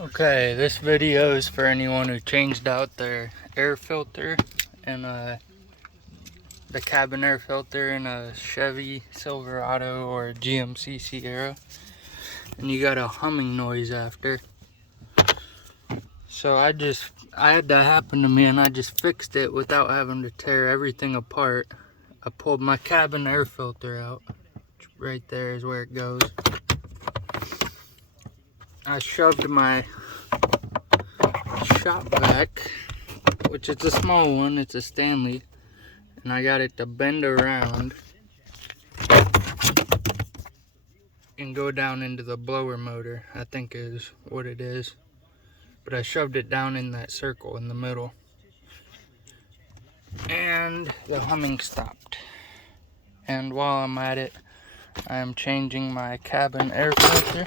Okay, this video is for anyone who changed out their air filter and the cabin air filter in a Chevy Silverado or a GMC Sierra, and you got a humming noise after. So I had that happen to me, and I just fixed it without having to tear everything apart. I pulled my cabin air filter out. Right there is where it goes. I shoved my shop vac, which is a small one, it's a Stanley, and I got it to bend around and go down into the blower motor, I think is what it is. But I shoved it down in that circle in the middle, and the humming stopped. And while I'm at it, I am changing my cabin air filter.